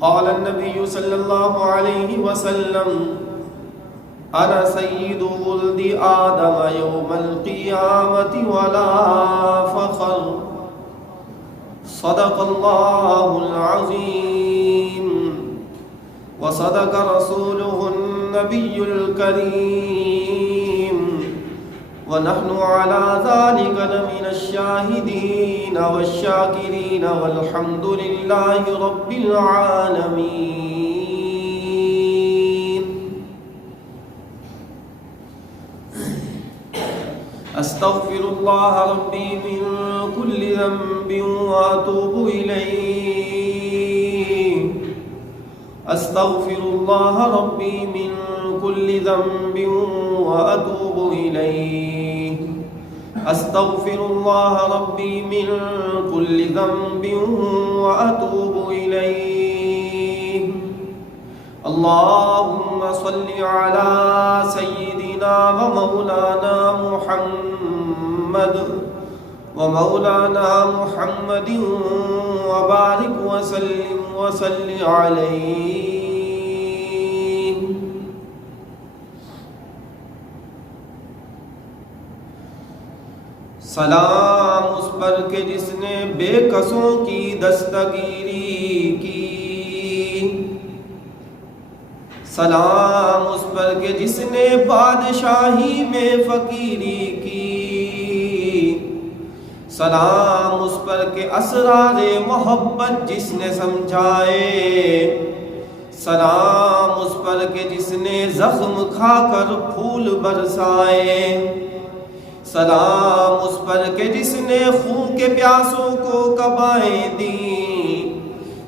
قال النبي صلى الله عليه وسلم: أنا سيد ولد آدم يوم القيامة ولا فخر. صدق الله العظيم وصدق رسوله النبي الكريم، ونحن على ذلك لمن الشاهدين والشاكرين، والحمد لله رب العالمين. أستغفر الله ربي من كل ذنب وأتوب إليه. أستغفر الله ربي من كل ذنب وأتوب إليه. أستغفر الله ربي من كل ذنب وأتوب إليه. اللهم صل على سيدنا ومولانا محمد وبارك وسلم عليه. سلام اس پر کہ جس نے بے کسوں کی دستگیری کی. سلام اس پر کہ جس نے بادشاہی میں فقیری کی. سلام اس پر کہ اسرار محبت جس نے سمجھائے. سلام اس پر کہ جس نے زخم کھا کر پھول برسائے. سلام اس پر کہ جس نے خون کے پیاسوں کو قبائیں دیں.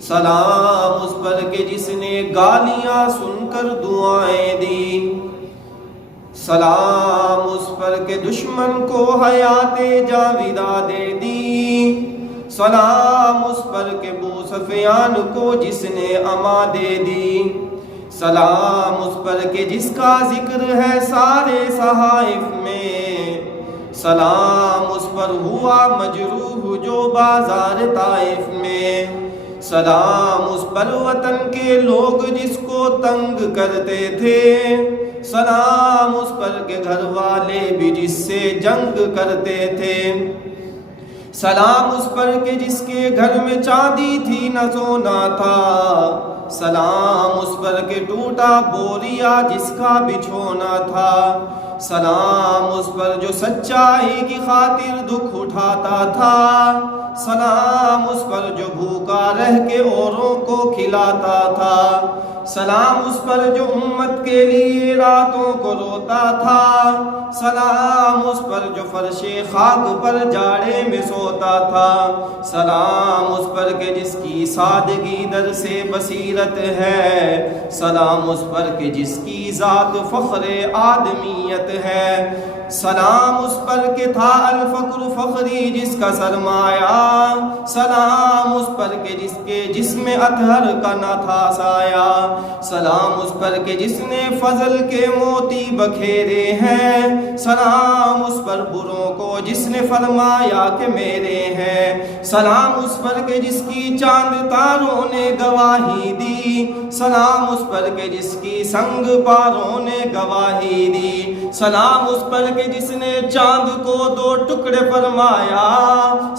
سلام اس پر کہ جس نے گالیاں سن کر دعائیں دیں. سلام اس پر کہ دشمن کو حیات جاویدہ دے دی. سلام اس پر کہ ابو سفیان کو جس نے اما دے دی. سلام اس پر کہ جس کا ذکر ہے سارے صحائف میں. سلام اس پر ہوا مجروح جو بازار طائف میں. سلام اس پر وطن کے لوگ جس کو تنگ کرتے تھے. سلام اس پر کہ گھر والے بھی جس سے جنگ کرتے تھے. سلام اس پر کہ جس کے گھر میں چاندی تھی نہ سونا تھا. سلام اس پر کہ ٹوٹا بوریا جس کا بچھونا تھا. سلام اس پر جو سچائی کی خاطر دکھ اٹھاتا تھا. سلام اس پر جو بھوکا رہ کے اوروں کو کھلاتا تھا. سلام اس پر جو امت کے لیے راتوں کو روتا تھا. سلام اس پر جو فرش خاک پر جاڑے میں سوتا تھا. سلام اس پر کہ جس کی سادگی در سے بصیرت ہے. سلام اس پر کہ جس کی ذات فخر آدمیت ہے. سلام اس پر کہ تھا الفقر فخری جس کا سرمایہ. سلام اس پر کہ جس کے جسم اطہر کا نہ تھا سایہ. سلام اس پر کہ جس نے فضل کے موتی بکھیرے ہیں. سلام اس پر بروں کو جس نے فرمایا کہ میرے ہیں. سلام اس پر کہ جس کی چاند تاروں نے گواہی دی. سلام اس پر کہ جس کی سنگ پاروں نے گواہی دی. سلام اس پر کہ جس نے چاند کو 2 ٹکڑے فرمایا.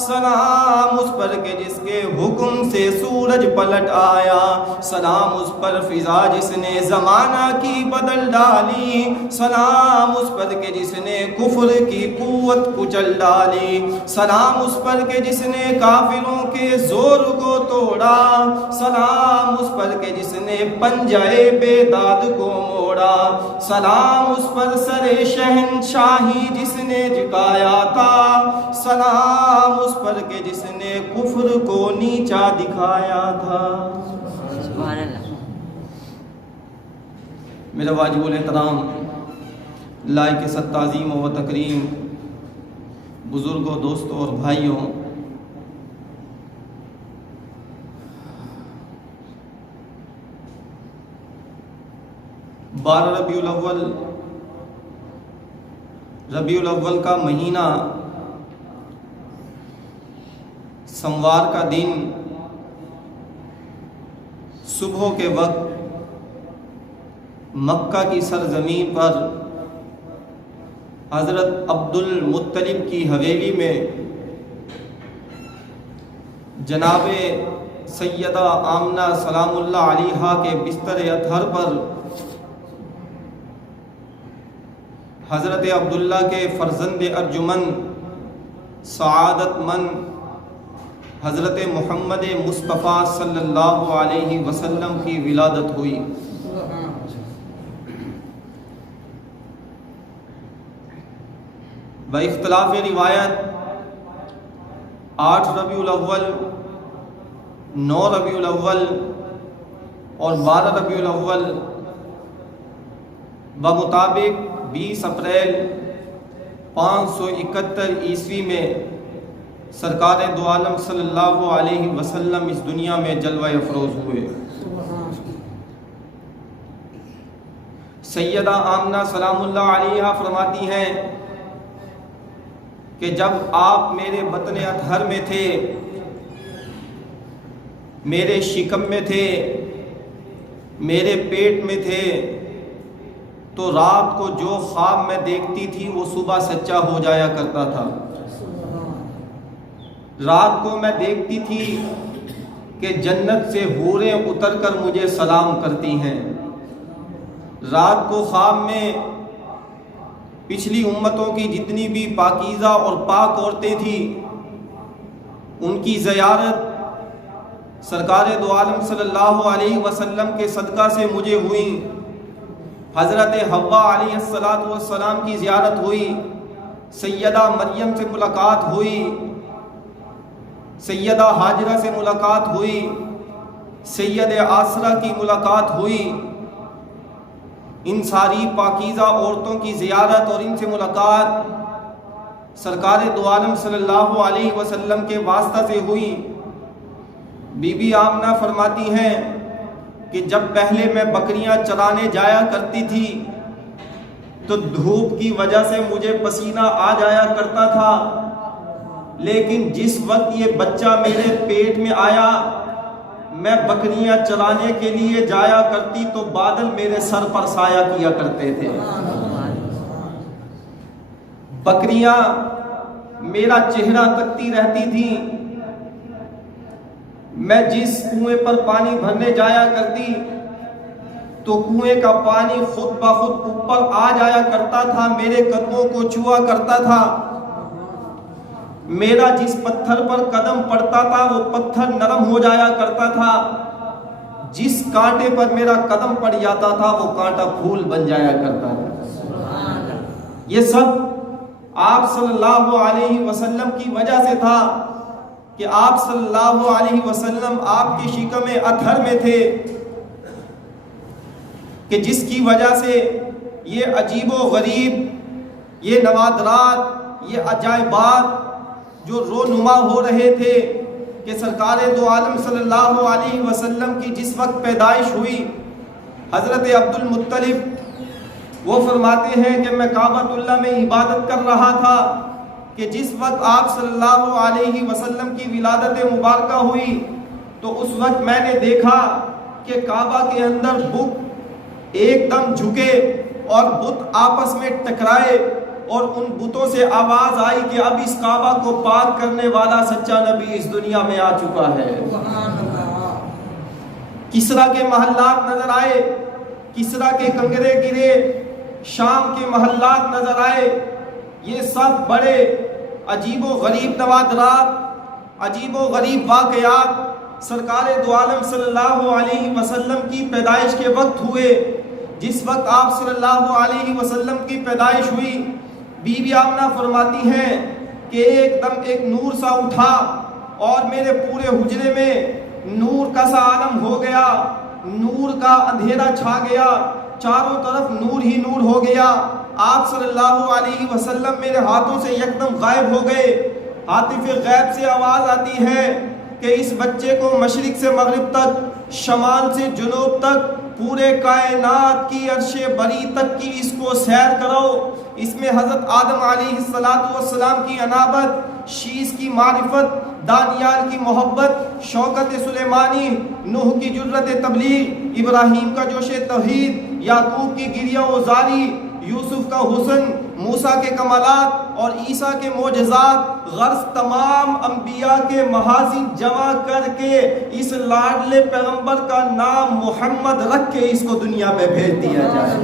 سلام اس پر کہ جس کے حکم سے سورج پلٹ آیا. سلام اس پر فضا جس نے زمانہ کی بدل ڈالی. سلام اس پر کہ جس نے کفر کی قوت کچل ڈالی. سلام اس پر کہ جس نے کافروں کے زور کو توڑا. سلام اس پر کہ جس نے پنجے بے داد کو موڑا. سلام اس پر سر شہنشاہی جس نے جھکایا تھا. سلام اس پر کہ جس نے کفر کو نیچا دکھایا تھا. سبحان اللہ. میرا واجب الاحترام لائق ست تعظیم و تکریم بزرگوں، دوستوں اور بھائیوں، 12 ربیع الاول کا مہینہ، سموار کا دن، صبح کے وقت مکہ کی سرزمین پر حضرت عبد المطلب کی حویلی میں جناب سیدہ آمنہ سلام اللہ علیہا کے بستر اطہر پر حضرت عبداللہ کے فرزند ارجمن سعادت مند حضرت محمد مصطفیٰ صلی اللہ علیہ وسلم کی ولادت ہوئی۔ باختلاف روایت 8 ربیع الاول، 9 ربیع الاول اور 12 ربیع الاول بمطابق 20 اپریل 571 عیسوی میں سرکار دو عالم صلی اللہ علیہ وسلم اس دنیا میں جلوہ افروز ہوئے۔ سیدہ آمنہ سلام اللہ علیہا فرماتی ہیں کہ جب آپ میرے بطن اطہر میں تھے، میرے شکم میں تھے، میرے پیٹ میں تھے، تو رات کو جو خواب میں دیکھتی تھی وہ صبح سچا ہو جایا کرتا تھا۔ رات کو میں دیکھتی تھی کہ جنت سے حوریں اتر کر مجھے سلام کرتی ہیں۔ رات کو خواب میں پچھلی امتوں کی جتنی بھی پاکیزہ اور پاک عورتیں تھیں ان کی زیارت سرکار دو عالم صلی اللہ علیہ وسلم کے صدقہ سے مجھے ہوئی۔ حضرت حوا علیہ السلام کی زیارت ہوئی، سیدہ مریم سے ملاقات ہوئی، سیدہ حاجرہ سے ملاقات ہوئی، سید آسرہ کی ملاقات ہوئی۔ ان ساری پاکیزہ عورتوں کی زیارت اور ان سے ملاقات سرکار دو عالم صلی اللہ علیہ وسلم کے واسطہ سے ہوئی۔ بی بی آمنہ فرماتی ہیں کہ جب پہلے میں بکریاں چرانے جایا کرتی تھی تو دھوپ کی وجہ سے مجھے پسینہ آ جایا کرتا تھا، لیکن جس وقت یہ بچہ میرے پیٹ میں آیا میں بکریاں چرانے کے لیے جایا کرتی تو بادل میرے سر پر سایہ کیا کرتے تھے۔ بکریاں میرا چہرہ تکتی رہتی تھیں۔ میں جس کنویں پر پانی بھرنے جایا کرتی تو کنویں کا پانی خود بخود اوپر آ جایا کرتا تھا، میرے قدموں کو چھوا کرتا تھا۔ میرا جس پتھر پر قدم پڑتا تھا وہ پتھر نرم ہو جایا کرتا تھا، جس کانٹے پر میرا قدم پڑ جاتا تھا وہ کانٹا پھول بن جایا کرتا تھا۔ یہ سب آپ صلی اللہ علیہ وسلم کی وجہ سے تھا کہ آپ صلی اللہ علیہ وسلم آپ کے شکم اطہر میں تھے، کہ جس کی وجہ سے یہ عجیب و غریب، یہ نوادرات، یہ عجائبات جو رونما ہو رہے تھے کہ سرکار دو عالم صلی اللہ علیہ وسلم کی جس وقت پیدائش ہوئی، حضرت عبد المطلب وہ فرماتے ہیں کہ میں کعبۃ اللہ میں عبادت کر رہا تھا کہ جس وقت آپ صلی اللہ علیہ وسلم کی ولادت مبارکہ ہوئی تو اس وقت میں نے دیکھا کہ کعبہ کے اندر بت ایک دم جھکے اور بت آپس میں ٹکرائے، اور ان بتوں سے آواز آئی کہ اب اس کعبہ کو پاک کرنے والا سچا نبی اس دنیا میں آ چکا ہے۔ کسرا کے محلات نظر آئے، کسرا کے کنگرے گرے، شام کے محلات نظر آئے۔ یہ سب بڑے عجیب و غریب نوادرات، عجیب و غریب واقعات سرکار دو عالم صلی اللہ علیہ وسلم کی پیدائش کے وقت ہوئے۔ جس وقت آپ صلی اللہ علیہ وسلم کی پیدائش ہوئی، بی بی آمنہ فرماتی ہیں کہ ایک دم ایک نور سا اٹھا اور میرے پورے حجرے میں نور کا سا عالم ہو گیا، نور کا اندھیرا چھا گیا، چاروں طرف نور ہی نور ہو گیا۔ آپ صلی اللہ علیہ وسلم میرے ہاتھوں سے یکدم غائب ہو گئے۔ ہاتف غیب سے آواز آتی ہے کہ اس بچے کو مشرق سے مغرب تک شمال سے جنوب تک پورے کائنات کی عرش بری تک کی اس کو سیر کرو. اس میں حضرت آدم علیہ السلام کی انابت، شیش کی معرفت، دانیال کی محبت، شوکت سلیمانی، نوح کی جرت تبلیغ، ابراہیم کا جوش توحید، یعقوب کی گریہ و زاری، یوسف کا حسن، موسیٰ کے کمالات اور عیسیٰ کے معجزات، غرض تمام انبیاء کے محاسن جمع کر کے اس لاڈلے پیغمبر کا نام محمد رکھ کے اس کو دنیا میں بھیج دیا جائے.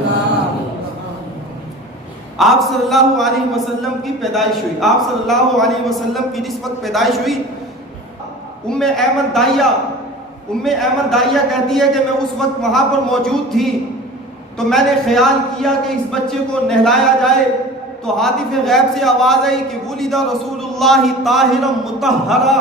آپ صلی اللہ علیہ وسلم کی پیدائش ہوئی. آپ صلی اللہ علیہ وسلم کی جس وقت پیدائش ہوئی، ام ایمن دائیہ کہتی ہے کہ میں اس وقت وہاں پر موجود تھی، تو میں نے خیال کیا کہ اس بچے کو نہلایا جائے. تو ہاتف غیب سے آواز آئی کہ ولد رسول اللہ طاہرا مطہرا،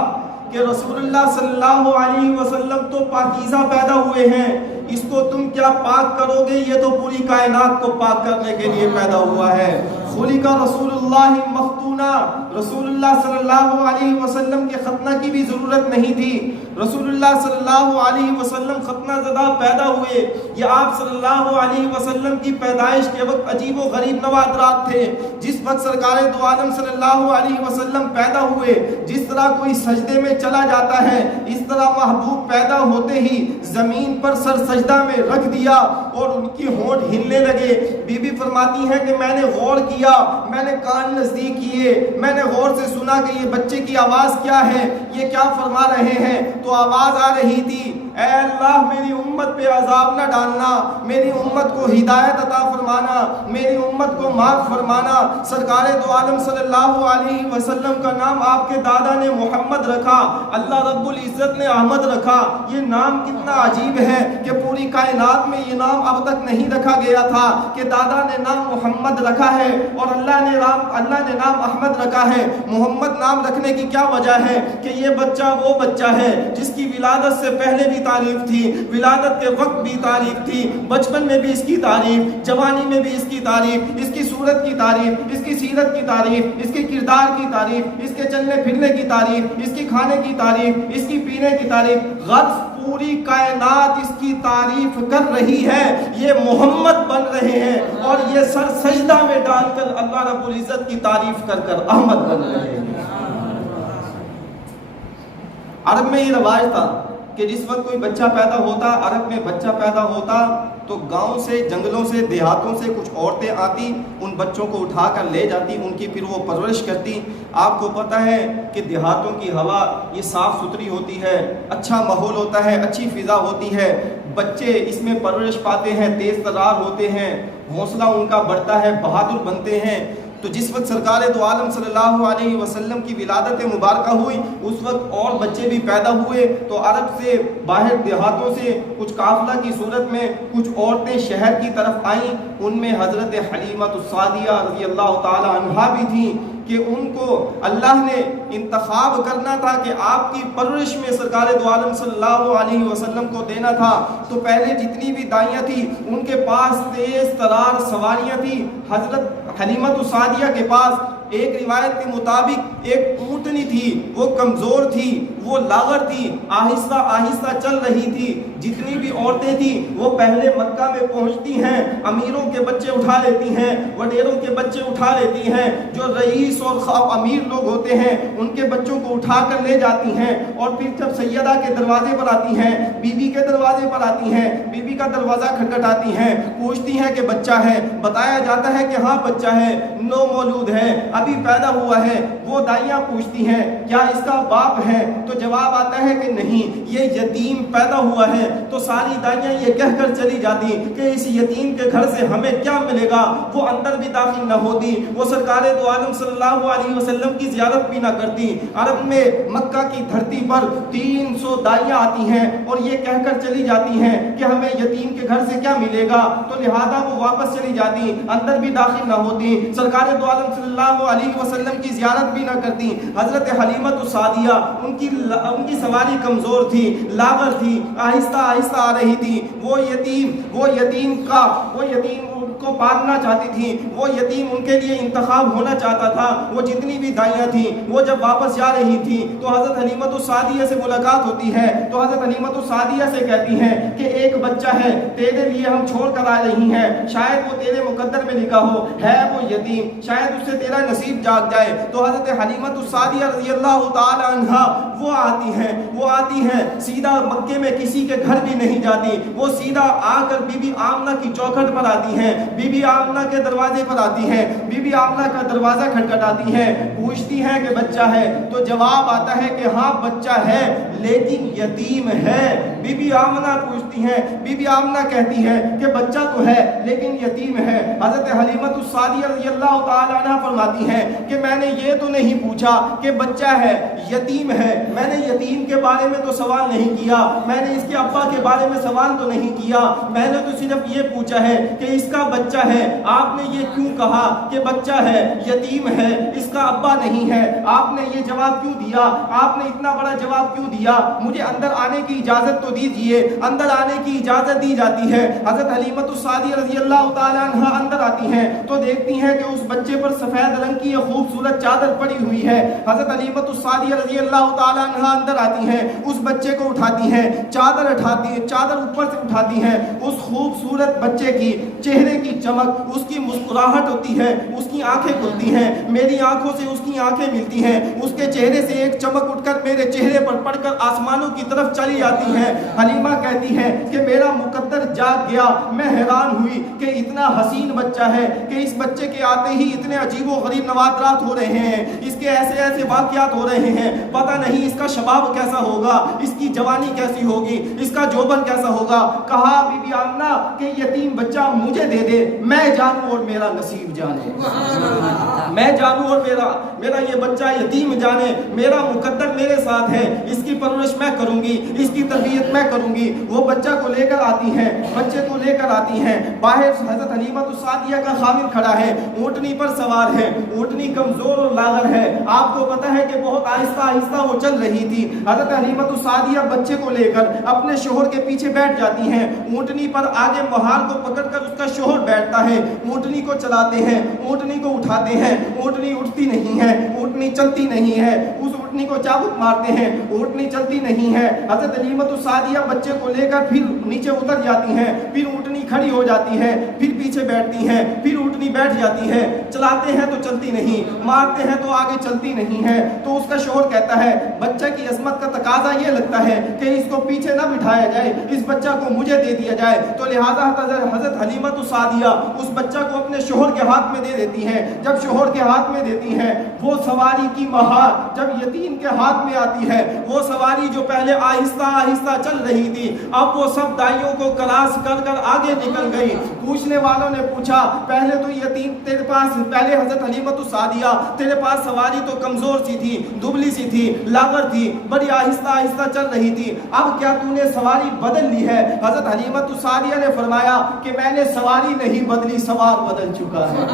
کہ رسول اللہ صلی اللہ علیہ وسلم تو پاکیزہ پیدا ہوئے ہیں، اس کو تم کیا پاک کرو گے؟ یہ تو پوری کائنات کو پاک کرنے کے لیے پیدا ہوا ہے. خلق رسول اللہ مختونہ، رسول اللہ صلی اللہ علیہ وسلم کے ختنہ کی بھی ضرورت نہیں تھی. رسول اللہ صلی اللہ علیہ وسلم ختنہ زدہ پیدا ہوئے. یہ آپ صلی اللہ علیہ وسلم کی پیدائش کے وقت عجیب و غریب نوادرات تھے. جس وقت سرکار دو عالم صلی اللہ علیہ وسلم پیدا ہوئے، جس طرح کوئی سجدے میں چلا جاتا ہے، اس طرح محبوب پیدا ہوتے ہی زمین پر سر سجدہ میں رکھ دیا اور ان کی ہونٹ ہلنے لگے. بی بی فرماتی ہیں کہ میں نے غور کیا، میں نے کان نزدیک کیے، میں نے غور سے سنا کہ یہ بچے کی آواز کیا ہے، یہ کیا فرما رہے ہیں. تو آواز آ رہی تھی، اے اللہ میری امت پہ عذاب نہ ڈالنا، میری امت کو ہدایت عطا فرمانا، میری امت کو معاف فرمانا. سرکار دو عالم صلی اللہ علیہ وسلم کا نام آپ کے دادا نے محمد رکھا، اللہ رب العزت نے احمد رکھا. یہ نام کتنا عجیب ہے کہ پوری کائنات میں یہ نام اب تک نہیں رکھا گیا تھا کہ دادا نے نام محمد رکھا ہے اور اللہ نے نام احمد رکھا ہے. محمد نام رکھنے کی کیا وجہ ہے؟ کہ یہ بچہ وہ بچہ ہے جس کی ولادت سے پہلے بھی تعریف تھی، ولادت کے وقت بھی تعریف تھی، بچپن میں بھی اس کی تعریف، جوانی میں بھی اس کی تعریف، اس کی صورت کی تعریف، اس کی سیرت کی تعریف، اس کے کردار کی تعریف، اس کے چلنے پھرنے کی تعریف، اس کی کھانے کی تعریف، اس کی پینے کی تعریف. غرض پوری کائنات اس کی تعریف کر رہی ہے. یہ محمد بن رہے ہیں اور یہ سر سجدہ میں ڈال کر اللہ رب العزت کی تعریف کر کر احمد بن رہے ہیں. عرب میں یہ رواج تھا کہ جس وقت کوئی بچہ پیدا ہوتا، عرب میں بچہ پیدا ہوتا تو گاؤں سے، جنگلوں سے، دیہاتوں سے کچھ عورتیں آتی، ان بچوں کو اٹھا کر لے جاتی، ان کی پھر وہ پرورش کرتی. آپ کو پتہ ہے کہ دیہاتوں کی ہوا یہ صاف ستھری ہوتی ہے، اچھا ماحول ہوتا ہے، اچھی فضا ہوتی ہے، بچے اس میں پرورش پاتے ہیں، تیز ترار ہوتے ہیں، حوصلہ ان کا بڑھتا ہے، بہادر بنتے ہیں. تو جس وقت سرکار دو عالم صلی اللہ علیہ وسلم کی ولادت مبارکہ ہوئی، اس وقت اور بچے بھی پیدا ہوئے. تو عرب سے باہر دیہاتوں سے کچھ قافلہ کی صورت میں کچھ عورتیں شہر کی طرف آئیں. ان میں حضرت حلیمہ السعدیہ رضی اللہ تعالی عنہا بھی تھیں کہ ان کو اللہ نے انتخاب کرنا تھا کہ آپ کی پرورش میں سرکار دو عالم صلی اللہ علیہ وسلم کو دینا تھا. تو پہلے جتنی بھی دائیاں تھیں ان کے پاس تیز ترار سواریاں تھیں. حضرت حلیمہ السعدیہ کے پاس ایک روایت کے مطابق ایک اونٹنی تھی، وہ کمزور تھی، وہ لاغر تھی، آہستہ آہستہ چل رہی تھی. جتنی بھی عورتیں تھیں وہ پہلے مکہ میں پہنچتی ہیں، امیروں کے بچے اٹھا لیتی ہیں، وڈیروں کے بچے اٹھا لیتی ہیں، جو رئیس اور امیر لوگ ہوتے ہیں ان کے بچوں کو اٹھا کر لے جاتی ہیں. اور پھر جب سیدہ کے دروازے پر آتی ہیں، بی بی کے دروازے پر آتی ہیں، بی بی کا دروازہ کھٹکھٹاتی ہیں، پوچھتی ہیں کہ بچہ ہے. بتایا جاتا ہے کہ ہاں بچہ ہے، نو مولود ہے، ابھی پیدا ہوا ہے. وہ دائیاں پوچھتی ہیں کیا اس کا باپ ہے؟ تو جواب آتا ہے کہ نہیں، یہ یتیم پیدا ہوا ہے. تو ساری دائیاں یہ کہہ کر چلی جاتی کہ اس یتیم کے گھر سے ہمیں کیا ملے گا. وہ اندر بھی داخل نہ ہوتی، وہ سرکار دو عالم صلی اللہ علیہ وسلم کی زیارت بھی نہ کرتی. عرب میں مکہ کی دھرتی پر 300 دائیاں آتی ہیں اور یہ کہہ کر چلی جاتی ہیں کہ ہمیں یتیم کے گھر سے کیا ملے گا. تو لہذا وہ واپس چلی جاتی، اندر بھی داخل نہ ہوتی، سرکار دو عالم صلی اللہ علیہ وسلم کی زیارت بھی نہ کرتی. حضرت حلیمہ السعدیہ ان کی سواری کمزور تھی، لاغر تھی، آہستہ آہستہ آ رہی تھی. وہ یتیم کو پالنا چاہتی تھیں، وہ یتیم ان کے لیے انتخاب ہونا چاہتا تھا. وہ جتنی بھی دائیاں تھیں وہ جب واپس جا رہی تھیں تو حضرت حلیمۃ السعدیہ سے ملاقات ہوتی ہے. تو حضرت حلیمۃ السعدیہ سے کہتی ہیں کہ ایک بچہ ہے تیرے لیے ہم چھوڑ کر آ رہی ہیں، شاید وہ تیرے مقدر میں لکھا ہو، ہے وہ یتیم، شاید اس سے تیرا نصیب جاگ جائے. تو حضرت حلیمۃ السعدیہ رضی اللہ تعالی عنہا وہ آتی ہیں سیدھا مکے میں کسی کے گھر بھی نہیں جاتی، وہ سیدھا آ کر بی بی آمنہ کی چوکھٹ پر آتی ہیں، بی بی آمنہ کے دروازے پر آتی ہیں، بی بی آمنہ کا دروازہ کھٹکھٹاتی ہیں، پوچھتی ہیں کہ بچہ ہے؟ تو جواب آتا ہے کہ ہاں بچہ ہے لیکن یتیم ہے. بی بی آمنہ پوچھتی ہیں، بی بی آمنہ کہتی ہے کہ بچہ تو ہے لیکن یتیم ہے. حضرت حلیمۃ السعدیہ رضی اللہ تعالی عنہ فرماتی ہیں کہ میں نے یہ تو نہیں پوچھا کہ بچہ ہے یتیم ہے، میں نے یتیم کے بارے میں تو سوال نہیں کیا، میں نے اس کے ابا کے بارے میں سوال تو نہیں کیا، میں نے تو صرف یہ پوچھا ہے کہ اس کا بچہ ہے. آپ نے یہ کیوں کہا کہ بچہ ہے، یتیم ہے، اس کا ابا نہیں ہے؟ آپ نے یہ جواب کیوں دیا؟ آپ نے اتنا بڑا جواب کیوں دیا؟ مجھے اندر آنے کی اجازت تو دیجئے. اندر آنے کی اجازت دی جاتی ہے. حضرت حلیمۃ السعدیہ رضی اللہ تعالی عنہا اندر آتی ہیں تو دیکھتی ہیں کہ اس بچے پر سفید رنگ کی یہ خوبصورت چادر پڑی ہوئی ہے. حضرت حلیمۃ السعدیہ رضی اللہ تعالی عنہا اندر آتی ہیں، اس بچے کو اٹھاتی ہیں، چادر اوپر سے اٹھاتی ہیں. اس خوبصورت بچے کی چہرے کی چمک، اس کی مسکراہٹ ہوتی ہے، اس کی آنکھیں کھلتی ہیں، میری آنکھوں سے اس کی آنکھیں ملتی ہیں، اس کے چہرے سے ایک چمک اٹھ کر میرے چہرے پر پڑ کر آسمانوں کی طرف چلی جاتی ہیں. حلیمہ کہتی ہے کہ میرا مقدر جاگ گیا. میں حیران ہوئی کہ اتنا حسین بچہ ہے کہ اس بچے کے آتے ہی اتنے عجیب و غریب نوادرات ہو رہے ہیں، اس کے ایسے واقعات ہو رہے ہیں، پتہ نہیں اس کا شباب کیسا ہوگا، اس کی جوانی کیسی ہوگی، اس کا جوبن کیسا ہوگا. کہا بی بی آمنہ کہ یتیم بچہ مجھے دے دے، میں جانوں اور میرا نصیب جانے، میں جانوں اور میرا یہ بچہ یتیم جانے، میرا مقدر میرے ساتھ ہے، اس کی پرورش میں کروں گی، اس کی تربیت میں کروں گی. وہ بچہ کو لے کر آتی ہیں، بچے کو لے کر آتی ہیں. باہر حضرت حلیمۃ السعدیہ کا خامن کھڑا ہے، اونٹنی پر سوار ہے، اونٹنی کمزور اور لاغر ہے. آپ کو پتہ ہے کہ بہت آہستہ آہستہ وہ چل رہی تھی. حضرت حلیمۃ السعدیہ بچے کو لے کر اپنے شوہر کے پیچھے بیٹھ جاتی ہیں. اونٹنی پر آگے مہار کو پکڑ کر اس کا شوہر بیٹھتا ہے. اونٹنی کو چلاتے ہیں، اونٹنی کو اٹھاتے ہیں، اونٹنی اٹھتی نہیں ہے، اونٹنی چلتی نہیں ہے. اس اونٹنی کو چابک مارتے ہیں، اونٹنی چلتی نہیں ہے. حضرت حلیمۃ السعدیہ بچے کو لے کر پھر نیچے اتر جاتی ہیں، پھر اونٹنی کھڑی ہو جاتی ہے، پھر پیچھے بیٹھتی ہیں، پھر اونٹنی بیٹھ جاتی ہے. چلاتے ہیں تو چلتی نہیں، مارتے ہیں تو آگے چلتی نہیں ہے. تو اس کا شوہر کہتا ہے بچہ کی عظمت کا تقاضا یہ لگتا ہے کہ اس کو پیچھے نہ بٹھایا جائے، اس بچہ کو مجھے دے دیا جائے. تو لہٰذا حضرت حلیمۃ السعدیہ اس بچہ کو اپنے شوہر کے ہاتھ میں دے دیتی ہیں. جب شوہر کے ہاتھ میں دیتی ہیں، وہ سواری کی مہار جب یتیم کے ہاتھ میں آتی ہے، وہ سواری جو پہلے آہستہ آہستہ چل رہی تھی، اب وہ سب دائیوں کو کراس کر کر آگے نکل گئی. پوچھنے والوں نے پوچھا پہلے تو یتیم تیرے پاس، پہلے حضرت حلیمۃ السعدیہ تیرے پاس سواری تو کمزور سی تھی، دبلی سی تھی، لاغر تھی، بڑی آہستہ آہستہ چل رہی تھی، اب کیا تو نے سواری بدل لی ہے؟ حضرت حلیمۃ السعدیہ نے فرمایا کہ میں نے سواری نہیں بدلی، سوار بدل چکا ہے.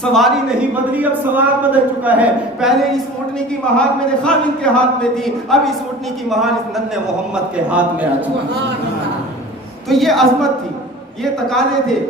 سواری نہیں بدلی، اب سوار بدل چکا ہے. پہلے اس اونٹنی کی مہار میرے خامن کے ہاتھ میں تھی، اب اس اونٹنی کی مہار اس ننھے محمد کے ہاتھ میں آ چکی. تو یہ عظمت تھی، یہ تقاضے تھے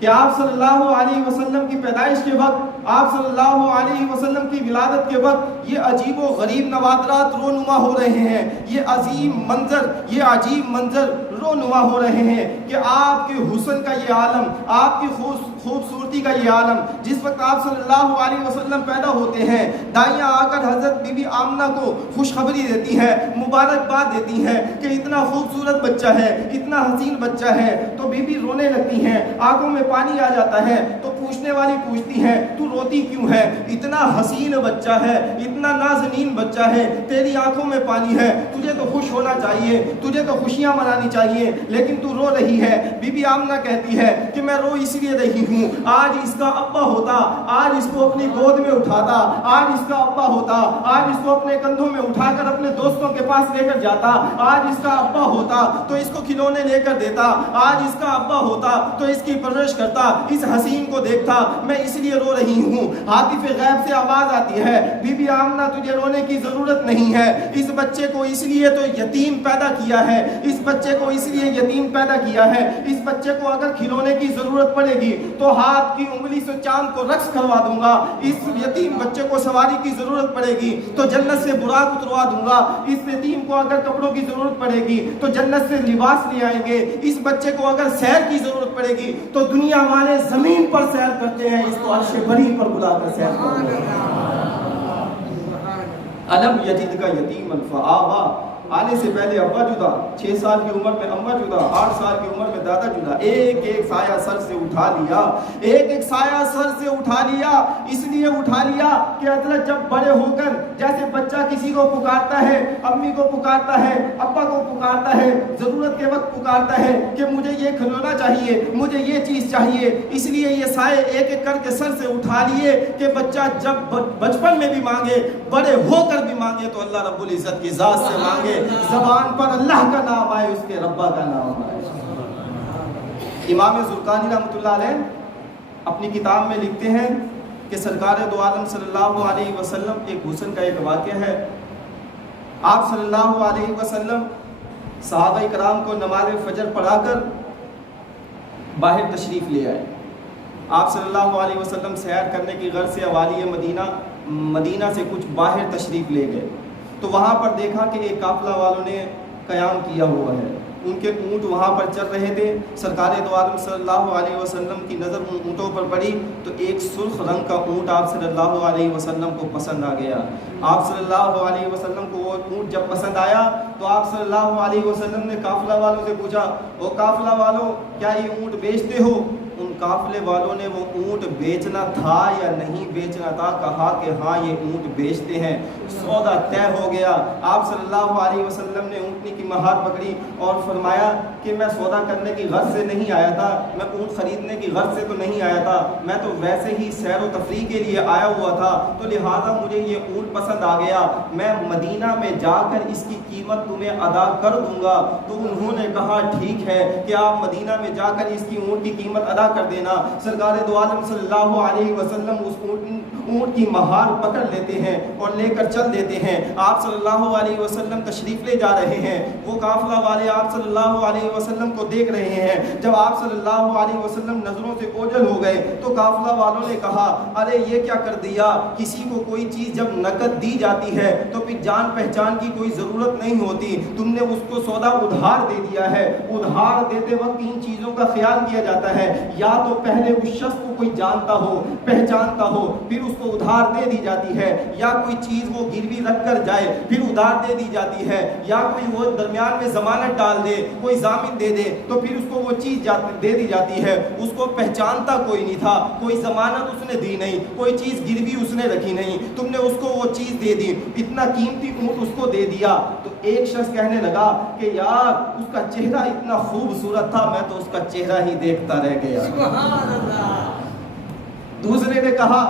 کہ آپ صلی اللہ علیہ وسلم کی پیدائش کے وقت، آپ صلی اللہ علیہ وسلم کی ولادت کے وقت یہ عجیب و غریب نوادرات رونما ہو رہے ہیں. یہ عظیم منظر، یہ عجیب منظر رونما ہو رہے ہیں کہ آپ کے حسن کا یہ عالم، آپ کی خوبصورتی کا یہ عالم. جس وقت آپ صلی اللہ علیہ وسلم پیدا ہوتے ہیں، دائیاں آ کر حضرت بی بی آمنہ کو خوشخبری دیتی ہے، مبارکباد دیتی ہے کہ اتنا خوبصورت بچہ ہے، اتنا حسین بچہ ہے. تو بی بی رونے لگتی ہیں، آنکھوں میں پانی آ جاتا ہے. تو پوچھنے والی پوچھتی ہے تو روتی کیوں ہے؟ اتنا حسین بچہ ہے، اتنا نازنین بچہ ہے، تیری آنکھوں میں پانی ہے، تجھے تو خوش ہونا چاہیے، تجھے تو خوشیاں منانی چاہیے، لیکن تو رو رہی ہے. بی بی آمنہ کہتی ہے کہ میں رو اس لیے رہی ہوں، آج اس کا ابا ہوتا، آج اس کو اپنی گود میں اٹھاتا، آج اس کا ابا ہوتا، آج اس کو اپنے کندھوں میں اٹھا کر اپنے دوستوں کے پاس لے کر جاتا، آج اس کا ابا ہوتا تو اس کو کھلونے لے کر دیتا، آج اس کا ابا ہوتا تو اس کی پرورش کرتا، اس حسین کو دیکھ دیکھ تھا, میں اس لیے رو رہی ہوں. ہاتف غیب سے آواز آتی ہے, بی بی آمنہ تجھے رونے کی ضرورت نہیں ہے, اس بچے کو اس لیے تو یتیم پیدا کیا ہے, اس بچے کو اس لیے یتیم پیدا کیا ہے, اس بچے کو اگر کھلونے کی ضرورت پڑے گی تو ہاتھ کی انگلی سے چاند کو رقص کروا دوں گا, اس یتیم بچے کو سواری کی ضرورت پڑے گی تو جنت سے براق اتروا دوں گا, اس یتیم کو اگر کپڑوں کی ضرورت پڑے گی تو جنت سے لباس لے آئیں گے, اس بچے کو اگر سیر کی ضرورت پڑے گی تو دنیا والے زمین پر سیر کرتے ہیں, اس کو عرش بری پر بلا کر سیر کرتے ہیں. الم یجد کا یتیم فآوا, آنے سے پہلے ابا جدا, 6 سال کی عمر میں اماں جدا, 8 سال کی عمر میں دادا جدا, ایک ایک سایہ سر سے اٹھا لیا, ایک ایک سایہ سر سے اٹھا لیا, اس لیے اٹھا لیا کہ حضرت جب بڑے ہو کر جیسے بچہ کسی کو پکارتا ہے, امی کو پکارتا ہے, ابا کو پکارتا ہے, ضرورت کے وقت پکارتا ہے کہ مجھے یہ کھلونا چاہیے, مجھے یہ چیز چاہیے, اس لیے یہ سائے ایک ایک کر کے سر سے اٹھا لیے کہ بچہ جب بچپن میں بھی مانگے, بڑے ہو کر بھی مانگے تو اللہ رب العزت کی ذات سے مانگے, زبان پر اللہ کا نام آئے, اس کے ربا کا نام آئے. امام زرقانی رحمۃ اللہ علیہ اپنی کتاب میں لکھتے ہیں کہ سرکار دو عالم صلی اللہ علیہ وسلم ایک حسن کا ایک واقعہ ہے. آپ صلی اللہ علیہ وسلم صحابہ کرام کو نماز فجر پڑھا کر باہر تشریف لے آئے. آپ صلی اللہ علیہ وسلم سیر کرنے کی غرض سے اوالی مدینہ سے کچھ باہر تشریف لے گئے تو وہاں پر دیکھا کہ ایک قافلہ والوں نے قیام کیا ہوا ہے, ان کے اونٹ وہاں پر چل رہے تھے. سرکار دو عالم صلی اللہ علیہ وسلم کی نظر ان اونٹوں پر پڑی تو ایک سرخ رنگ کا اونٹ آپ صلی اللہ علیہ وسلم کو پسند آ گیا. آپ صلی اللہ علیہ وسلم کو وہ اونٹ جب پسند آیا تو آپ صلی اللہ علیہ وسلم نے قافلہ والوں سے پوچھا, او قافلہ والوں کیا یہ اونٹ بیچتے ہو؟ ان قافلے والوں نے وہ اونٹ بیچنا تھا یا نہیں بیچنا تھا کہا کہ ہاں یہ اونٹ بیچتے ہیں. سودا طے ہو گیا. آپ صلی اللہ علیہ وسلم نے اونٹنی کی مہار پکڑی اور فرمایا کہ میں سودا کرنے کی غرض سے نہیں آیا تھا, میں اونٹ خریدنے کی غرض سے تو نہیں آیا تھا, میں تو ویسے ہی سیر و تفریح کے لیے آیا ہوا تھا, تو لہٰذا مجھے یہ اونٹ پسند آ گیا, میں مدینہ میں جا کر اس کی قیمت تمہیں ادا کر دوں گا. تو انہوں نے کہا ٹھیک ہے کہ آپ مدینہ میں جا کر اس کی اونٹ کی قیمت ادا کر دینا. سرکار دو عالم صلی اللہ علیہ وسلم اس اونٹ کی مہار پکڑ لیتے ہیں اور لے کر چل دیتے ہیں. آپ صلی اللہ علیہ وسلم تشریف لے جا رہے ہیں, وہ قافلہ والے آپ صلی اللہ علیہ وسلم کو دیکھ رہے ہیں. جب آپ صلی اللہ علیہ وسلم نظروں سے اوجھل ہو گئے تو قافلہ والوں نے کہا ارے یہ کیا کر دیا, کسی کو کوئی چیز جب نقد دی جاتی ہے تو پھر جان پہچان کی کوئی ضرورت نہیں ہوتی, تم نے اس کو سودا ادھار دے دیا ہے. ادھار دیتے وقت ان چیزوں کا خیال کیا جاتا ہے, یا تو پہلے اس شخص کو کوئی جانتا ہو پہچانتا ہو پھر اس کو ادھار دے دی جاتی ہے, یا کوئی چیز وہ گروی رکھ کر جائے پھر ادھار دے دی جاتی ہے, یا کوئی وہ درمیان میں ضمانت ڈال دے, کوئی ضامن دے دے تو پھر اس کو وہ چیز دے دی جاتی ہے. اس کو پہچانتا کوئی نہیں تھا, کوئی ضمانت اس نے دی نہیں, کوئی چیز گروی اس نے رکھی نہیں, تم نے اس کو وہ چیز دے دی, اتنا قیمتی اونٹ اس کو دے دیا. تو ایک شخص کہنے لگا کہ یار اس کا چہرہ اتنا خوبصورت تھا, میں تو اس کا چہرہ ہی دیکھتا رہ گیا. دوسرے نے کہا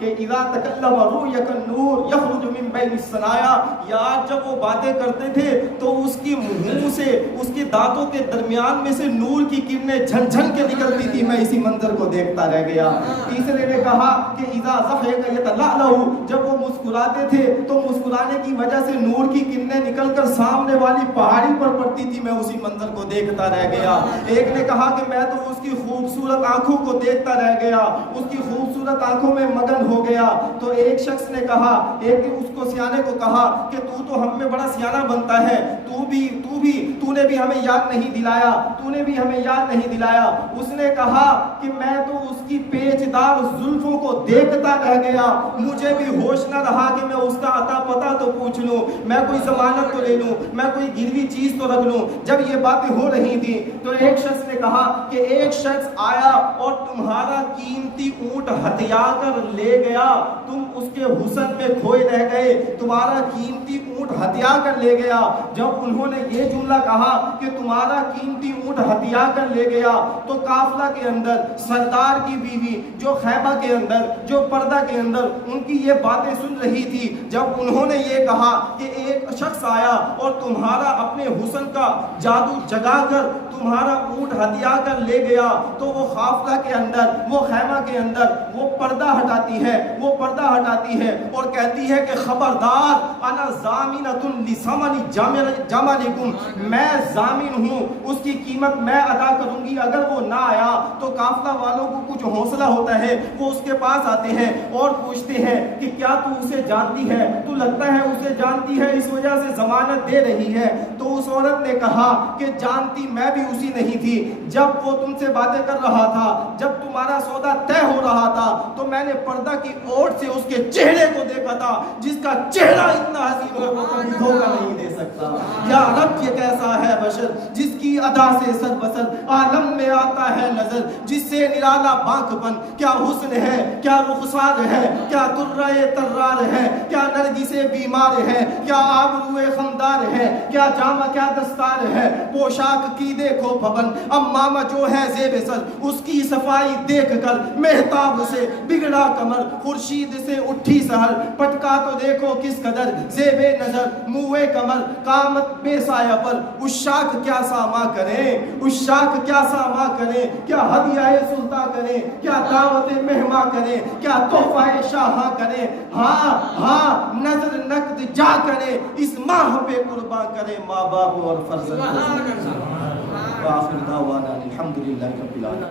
کہ اذا تکلم رؤیک النور یخرج من بین الثنایا, یار جب وہ باتیں کرتے تھے تو اس کی منہ سے اس کے دانتوں کے درمیان میں سے نور کی کرنیں جھن جھن کے نکلتی تھی, میں اسی منظر کو دیکھتا رہ گیا. تیسرے نے کہا کہ اذا ضحک یتلألؤ, جب وہ مسکراتے تھے تو مسکرانے کی وجہ سے نور کی کرنیں نکل کر سامنے والی پہاڑی پر پڑتی تھی, میں اسی منظر کو دیکھتا رہ گیا. ایک نے کہا کہ میں تو اس کی خوبصورت آنکھوں کو دیکھتا رہ گیا, اس کی خوبصورت آنکھوں میں مگن ہو گیا. تو ایک شخص نے کہا, ایک اس کو سیانے کو کہا کہ تو ہم میں بڑا سیانہ بنتا ہے, تو نے بھی ہمیں یاد نہیں دلایا, تو نے بھی ہمیں یاد نہیں دلایا. اس نے کہا کہ میں تو اس کی پیچدار زلفوں کو دیکھتا رہ گیا, مجھے بھی ہوش نہ رہا کہ میں اس کا عطا پتہ تو پوچھ لوں, میں کوئی ضمانت تو لے لوں, میں کوئی گروی چیز تو رکھ لوں. جب یہ باتیں ہو رہی تھی تو ایک شخص نے کہا کہ ایک شخص آیا اور تمہارا قیمتی اونٹ ہتھیا کر لے گیا, تم اس کے حسن میں کھوئے رہ گئے, تمہارا قیمتی اونٹ اونٹ ہتھیا کر لے گیا. جب انہوں نے یہ جملہ کہا کہ تمہارا قیمتی اونٹ ہتھیا کر لے گیا, تو قافلہ کے اندر سردار کی بیوی جو خیمہ کے اندر, جو پردہ کے اندر ان کی یہ باتیں سن رہی تھی, جب انہوں نے یہ کہا کہ ایک شخص آیا اور تمہارا اپنے حسن کا جادو جگا کر تمہارا اونٹ ہتھیا کر لے گیا, تو وہ قافلہ کے اندر, وہ خیمہ کے اندر وہ پردہ ہٹاتی ہے, وہ پردہ ہٹاتی ہے اور کہتی ہے کہ خبردار, انا ضامنۃ لثمن جملکم, میں ضامن ہوں, اس کی قیمت میں ادا کروں گی. اگر وہ نہ آیا تو قافلہ والوں کو کچھ حوصلہ ہوتا ہے, وہ اس کے پاس آتے ہیں اور پوچھتے ہیں کہ کیا تو اسے جانتی ہے, تو لگتا ہے اسے جانتی ہے, اس وجہ سے ضمانت دے رہی ہے. تو اس عورت نے کہا کہ جانتی میں بھی اسی نہیں تھی, جب وہ تم سے باتیں کر رہا تھا, جب تمہارا سودا طے ہو رہا تھا, تو میں نے پردہ کی اوٹ سے اس کے چہرے کو دیکھا تھا, جس کا چہرہ اتنا حسین ہے وہ کبھی دھوکہ نہیں دے سکتا. یا رب یہ کیسا ہے بشر جس کی ادا سے سر بسر عالم میں آتا ہے نظر, جس سے نرالا بانک بن, کیا حسن ہے, کیا رخسار ہے, کیا درہ طرار ہے, کیا نرگس بیمار ہے, کیا آبروئے خمدار ہے, کیا جامہ کیا دستار ہے, پوشاک کی دیکھو پھبن, امامہ جو ہے زیب سر, اس کی صفائی دیکھ کر مہتاب سے بگڑا کمر, خورشید سے اٹھی سحر, پٹکا تو دیکھو کس قدر زیب نظر, موے کمر, قامت بے سایہ پر, عشاق کیا ساما کریں, عشاق کیا ساما کریں, کیا ہدیہ سلطان کریں, کیا دعوت مہماں کریں, کیا تحفہ شاہاں کریں, ہاں ہاں نظر نقد جا کریں, اس ماہ پہ قربان کریں ماں باپ اور فرزند. وآخر دعوانا الحمدللہ رب العالمین.